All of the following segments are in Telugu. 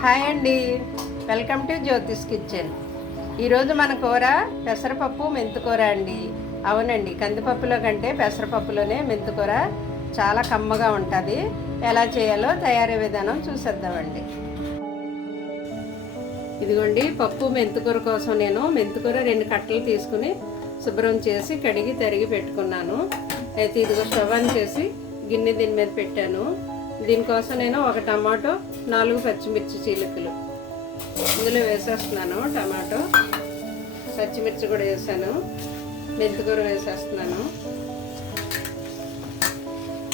హాయ్ అండి, వెల్కమ్ టు జ్యోతిష్ కిచెన్. ఈరోజు మన కూర పెసరపప్పు మెంతికూర అండి. అవునండి, కందిపప్పులో కంటే పెసరపప్పులోనే మెంతికూర చాలా కమ్మగా ఉంటుంది. ఎలా చేయాలో తయారీ విధానం చూసేద్దామండి. ఇదిగోండి, పప్పు మెంతికూర కోసం నేను మెంతికూర 2 కట్టలు తీసుకుని శుభ్రం చేసి కడిగి తరిగి పెట్టుకున్నాను. అయితే ఇదిగో స్టవ్ ఆన్ చేసి గిన్నె దీని మీద పెట్టాను. దీనికోసం నేను 1 టమాటో, 4 పచ్చిమిర్చి చీలికలు ఇందులో వేసేస్తున్నాను. టమాటో, పచ్చిమిర్చి కూడా వేసాను, మెంతికూర వేసేస్తున్నాను.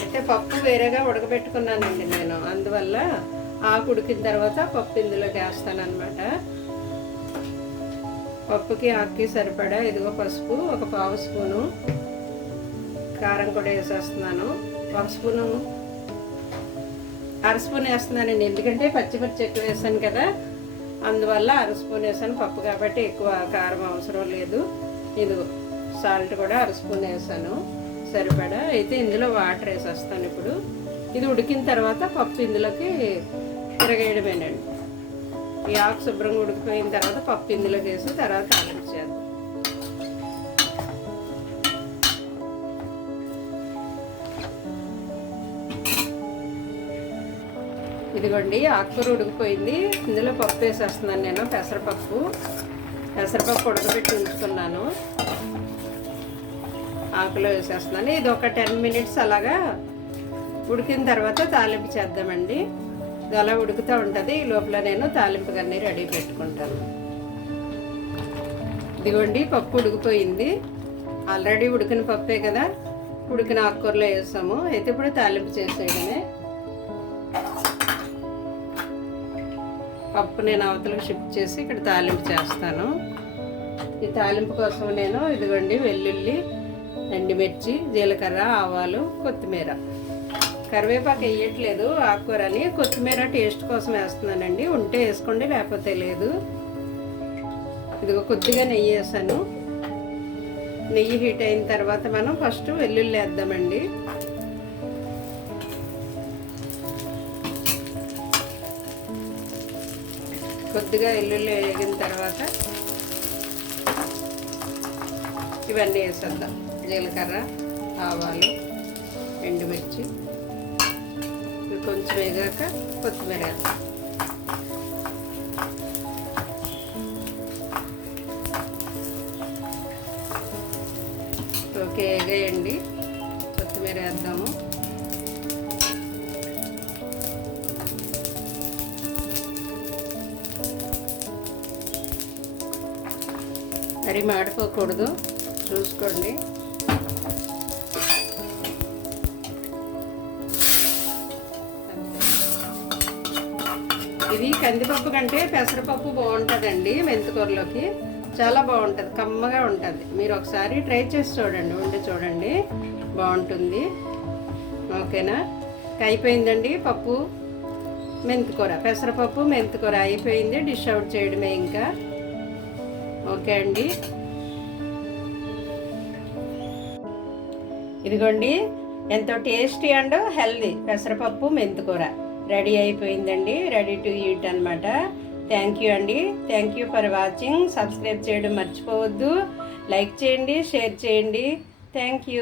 అయితే పప్పు వేరేగా ఉడకబెట్టుకున్నానండి నేను, అందువల్ల ఆకు ఉడికిన తర్వాత పప్పు ఇందులోకి వేస్తానన్నమాట. పప్పుకి ఆకుకి సరిపడా ఇదిగో పసుపు 1 పావు స్పూను, కారం కూడా వేసేస్తున్నాను. 1 స్పూను, 1/2 స్పూన్ వేస్తున్నానండి, ఎందుకంటే పచ్చిమిర్చి ఎక్కువ వేసాను కదా, అందువల్ల 1/2 స్పూన్ వేసాను. పప్పు కాబట్టి ఎక్కువ కారం అవసరం లేదు. ఇదిగో సాల్ట్ కూడా 1/2 స్పూన్ వేసాను సరిపడా. అయితే ఇందులో వాటర్ వేసేస్తాను. ఇప్పుడు ఇది ఉడికిన తర్వాత పప్పు ఇందులోకి తిరగేయడమేనండి. ఈ ఆకు శుభ్రంగా ఉడికిపోయిన తర్వాత పప్పు ఇందులోకి వేసి తర్వాత తాలింపు చేద్దాం. ఇదిగోండి, ఆకుకూర ఉడికిపోయింది. ఇందులో పప్పు వేసేస్తున్నాను నేను. పెసరపప్పు ఉడకబెట్టి ఉంచుకున్నాను, ఆకులో వేసేస్తున్నాను. ఇది ఒక 10 మినిట్స్ అలాగా ఉడికిన తర్వాత తాలింపు చేద్దామండి. ఇది అలా ఉడుకుతూ ఉంటుంది. ఈ లోపల నేను తాలింపుకి అన్నీ రెడీ పెట్టుకుంటాను. ఇదిగోండి, పప్పు ఉడికిపోయింది. ఆల్రెడీ ఉడికిన పప్పే కదా, ఉడికిన ఆకుకూరలో వేసాము. అయితే ఇప్పుడు తాలింపు చేసేయడమే. పప్పు నేను అవతలకు షిఫ్ట్ చేసి ఇక్కడ తాలింపు చేస్తాను. ఈ తాలింపు కోసం నేను ఇదిగోండి వెల్లుల్లి, ఎండుమిర్చి, జీలకర్ర, ఆవాలు, కొత్తిమీర, కరివేపాకు వేయట్లేదు ఆకుకూరని, కొత్తిమీర టేస్ట్ కోసం వేస్తున్నానండి. ఉంటే వేసుకోండి, లేకపోతే లేదు. ఇదిగో కొద్దిగా నెయ్యి వేసాను. నెయ్యి హీట్ అయిన తర్వాత మనం ఫస్ట్ వెల్లుల్లి వేద్దామండి. కొద్దిగా వెల్లుల్లి వేగిన తర్వాత ఇవన్నీ వేసేద్దాం. జీలకర్ర, ఆవాలు, ఎండుమిర్చి, ఇవి కొంచెం వేగాక కొత్తిమీర వేద్దాం. ఓకే, వేగేయండి, కొత్తిమీర వేద్దాము. మరి మాడిపోకూడదు, చూసుకోండి. ఇది కందిపప్పు కంటే పెసరపప్పు బాగుంటుందండి. మెంతికూరలోకి చాలా బాగుంటుంది, కమ్మగా ఉంటుంది. మీరు ఒకసారి ట్రై చేసి చూడండి, వండి చూడండి, బాగుంటుంది. ఓకేనా? అయిపోయిందండి పప్పు మెంతికూర, పెసరపప్పు మెంతికూర అయిపోయింది. డిష్ అవుట్ చేయడమే ఇంకా. ఓకే అండి, ఇదిగోండి, ఎంతో టేస్టీ అండ్ హెల్దీ పెసరపప్పు మెంతికూర రెడీ అయిపోయిందండి. రెడీ టు ఈట్ అనమాట. థ్యాంక్ యూ అండి, thank you for watching. Subscribe చేయడం మర్చిపోవద్దు, లైక్ చేయండి, షేర్ చేయండి. Thank you.